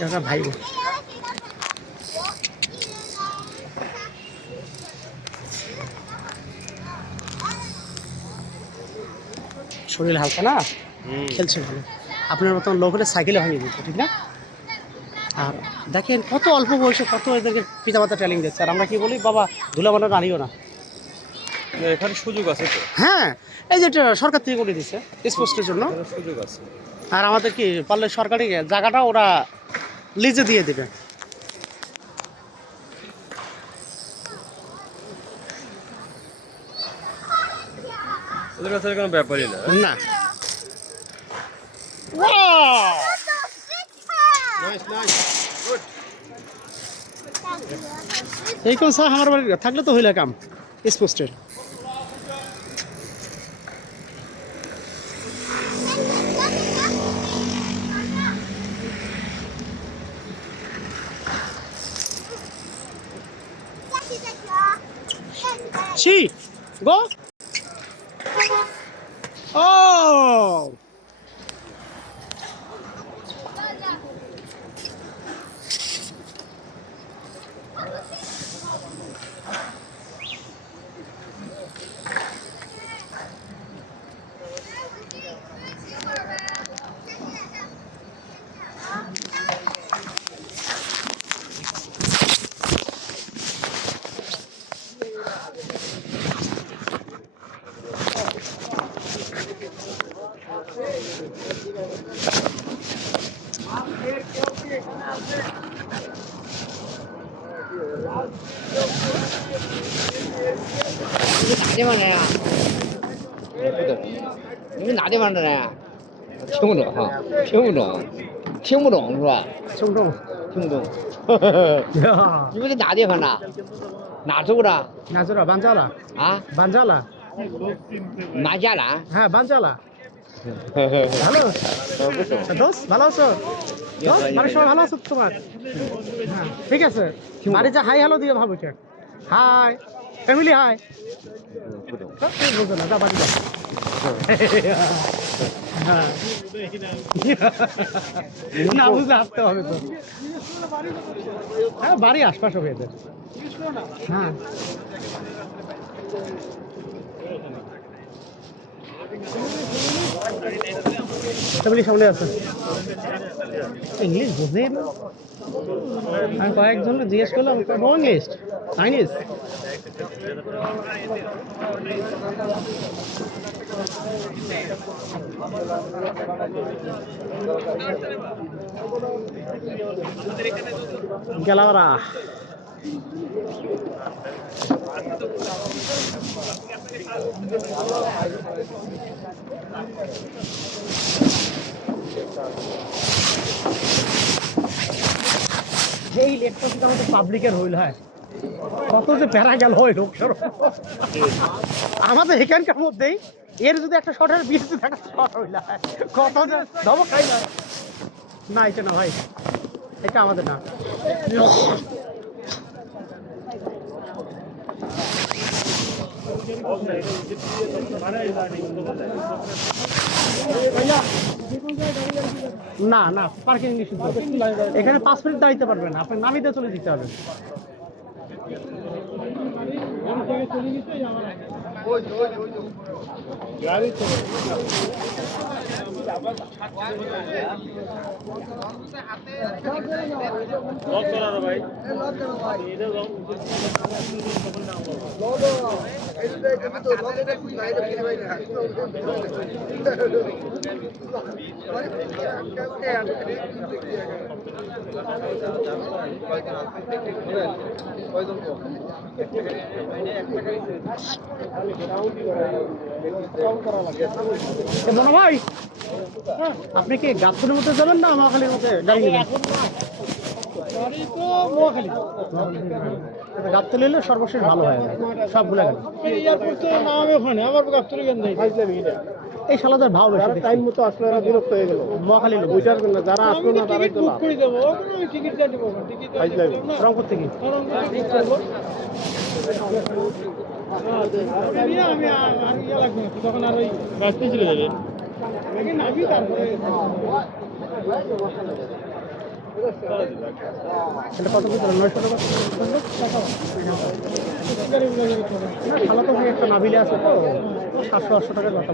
একটা ভাই। শরীর হালকা না? খেলছে ভালো। আপনার মতন লোক হলে সাইকেলে ভাঙিয়ে দিত ঠিক না? আর দেখেন কত অল্প বয়সে কত এদেরকে পিতামাতা ট্রেনিং দিচ্ছে। আর আমরা কি বলি বাবা ধুলা বানা আনিও না। এখানে সুযোগ আছে তো। হ্যাঁ এই যে এটা সরকার থেকে করে দিচ্ছে স্পোর্টসের জন্য। সুযোগ আছে। আর আমাদের কি পারলে সরকারি জায়গাটা ওরা লিজে দিয়ে দেবে। ওদের কাছে কোনো ব্যাপারই না। না। এই কোন স্যার আমার বাড়ি থাকলে তো হইলে কাম। স্পোর্টসের She, go. Oh. 예. 만드네. 이거 나대 만드네. 충동, 충동, 충동, 是吧? 충동, 충동. 야. 이거 나대 하나. 나주라. 나주라 반자라. 아? 반자라. 나자라. 아, 반자라. ভালো দোষ ভালো আছো দোষ মানে সবাই ভালো আছো 하이. ফ্যামিলি হাই না বুঝলে আসতে হবে তো। হ্যাঁ বাড়ি আশপাশ হবে এদের। হ্যাঁ। ফ্যামিলি সামনে আছে। ইংলিশ আমি কয়েকজন জিজ্ঞেস করলাম নো ইংলিশ চাইনিজ গেলাওরা যেই লেটটা শুধু আমাদের পাবলিকের হইল হয় কত যে প্যারা গেল ওই লোক আমাদের এখানকার মধ্যেই এর যদি একটা শর্টের বিয়েতে থাকা শর্ট হইল। কত যে ধমক খাই না। এটা না ভাই। এটা আমাদের না। না না পার্কিং এখানে পাঁচ মিনিট দাঁড়িয়ে পারবেন আপনার নামিতে চলে দিতে হবে। মনে ভাই আপনি কি গাছের মধ্যে যাবেন না মহাখালীর মধ্যে? গাড়ি নেবেন গাবতলি নিলে সর্বশেষ ভালো হয় সবগুলো নেই। এই শালাদের ভাও বেশি টাইম মতো আসলে এরা বিরক্ত হয়ে গেল। মহাখালী লোক। বুঝার জন্য যারা আসলো না তারাই তো লাভ। রংপুর থেকে। এটা কত ভিতরে? নয়শো টাকা শালা তো ভাই একটা নাবিলে আছে তো, সাতশো, আটশো টাকার কথা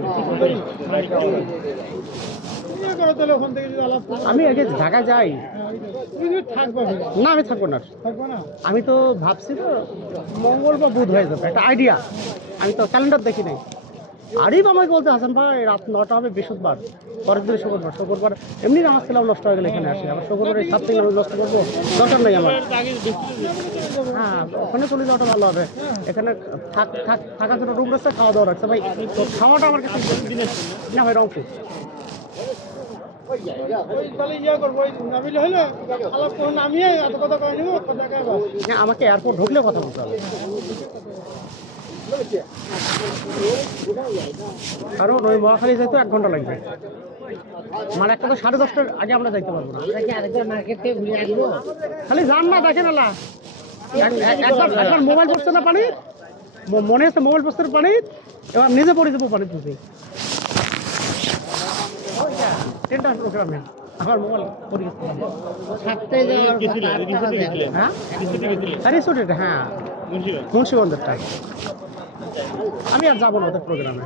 আমি আগে ঢাকা যাই। না, আমি থাকব না। আমি তো ভাবছি তো, মঙ্গল বা বুধ হয়ে যাবে। একটা আইডিয়া আমি তো ক্যালেন্ডার দেখি নাই। আরিফ আমাকে বলতে হাসান ভাই, রাত নটা হবে, বৃহস্পতিবার। পরের দিন শুক্রবার শুক্রবার এমনি নামাজ ছিলাম নষ্ট হয়ে গেলে এখানে আসি। আবার শুক্রবার এই সাত থেকে আমি নষ্ট করব, দরকার নেই আমার। হ্যাঁ ওখানে চলে যাওয়াটা ভালো হবে। এখানে থাক থাক, থাকার জন্য রুম রয়েছে, খাওয়া দাওয়া রাখছে। ভাই খাওয়াটা আমার কাছে না ভাই, রংপুর। আমাকে এয়ারপোর্ট ঢুকলে কথা বলতে হবে। কারণ ওই মহাখালী যাইতে এক ঘণ্টা লাগবে। মানে একটা তো সাড়ে দশটার আগে আমরা যাইতে পারব না। মার্কেট থেকে ঘুরে আসব। খালি যান না দেখেন একবার একবার মোবাইল পড়ছে না পানি মনে আছে মোবাইল পড়ছে পানি এবার নিজে পড়ে দেবো পানি তুলতে তিনটা প্রোগ্রামে আমার মোবাইল পড়ে গেছে। সাতটায় যাওয়ার কথা, আটটা বাজে। হ্যাঁ? হ্যাঁ। মুন্সিগঞ্জের টাইম আমি আর যাব না ওদের প্রোগ্রামে।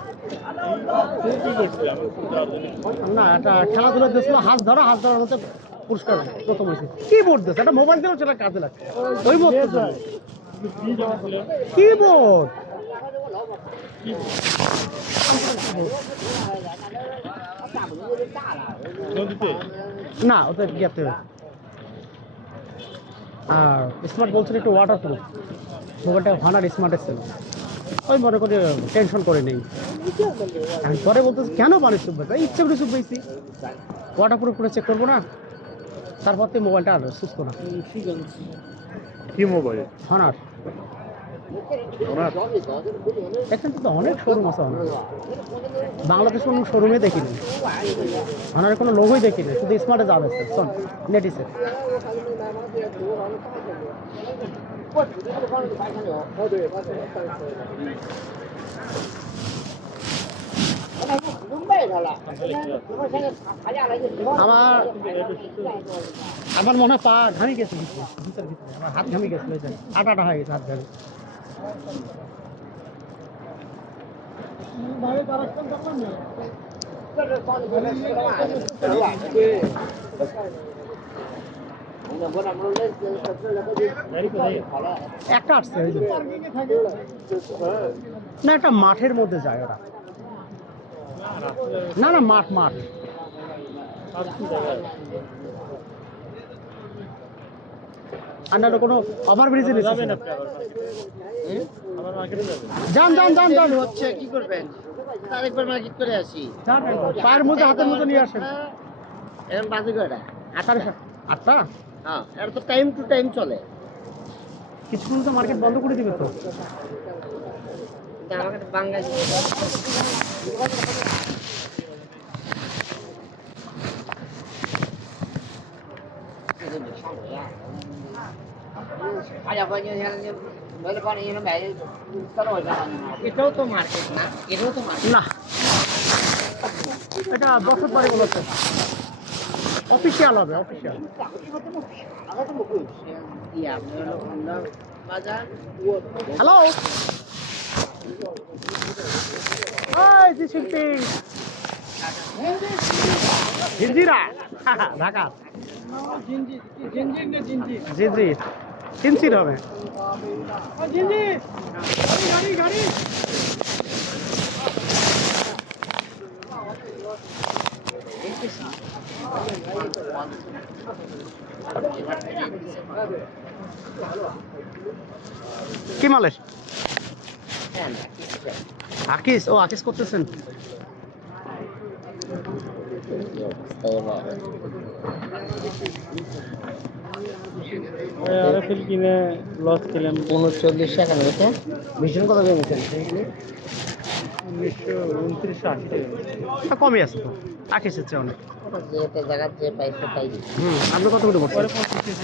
না এটা খেলাধুলা দিয়েছিল, হাত ধরা, হাত ধরার মধ্যে পুরস্কার প্রথম হয়েছে। কিবোর্ড দিয়েছে, একটা মোবাইল দিয়েও সেটা কাজে লাগছে। ওই বোর্ড কিবোর্ড না ওটা গেতে আর স্মার্ট বলছিল একটু ওয়াটার প্রুফ মোবাইলটা হনার স্মার্ট এসেছিল ওই মনে করি টেনশন করে নেই। পরে বলতেছি কেন পানি সুপ পাইছে ইচ্ছে করে সুপ পাইছি কটা প্রুফ করে চেক করব না। তারপর তো মোবাইলটা আর সুস্থ না। কি মোবাইল হনার এখানে তো অনেক শোরুম আছে বাংলাদেশ কোনো শোরুমে দেখিনি। কোনো লোগোই দেখিনি, শুধু স্মার্টে যাবে শোন আমার আমার মনে হয় পা ঘামি গেছে। ভিতরে ভিতরে, আমার হাত ঘামি হয়ে গেছে, হাত ঘামি। না একটা মাঠের মধ্যে যায় ওরা। না না মাঠ মাঠ। আর কোনো ওভার ব্রিজে যাবে না যান যান যান যান। হচ্ছে কি করবেন? আরেকবার মার্কেট করে আসি। যান, পায়ের মধ্যে হাতের মধ্যে নিয়ে আসেন। এখন বাজে কয়টা সাত আটটা? হ্যাঁ এটা তো টাইম টু টাইম চলে। কিছুক্ষণ তো মার্কেট বন্ধ করে দিবে তো। আমাকে এটাও তো মার্কেট না এটাও তো মার্কেট না এটা বছর পরে বলেছে অফিসিয়াল হবে অফিসিয়াল হ্যালো ওই জি শিল্পী জিঞ্জিরা ঢাকা জিঞ্জি কিনছির হবে। কি মালের? আকিস ও আকিস করতেছেন। আরএফএল কিনে লস খেলাম উনচল্লিশ টাকা নেবে ভীষণ কথা জমেছেন উনিশশো উনত্রিশশো আশি টাকা। কমই আছে তো আঠাশের চেয়ে অনেক। যেটা জায়গা যে পাইছে পাই হুম আপনি কত করে পরে পঁচিশ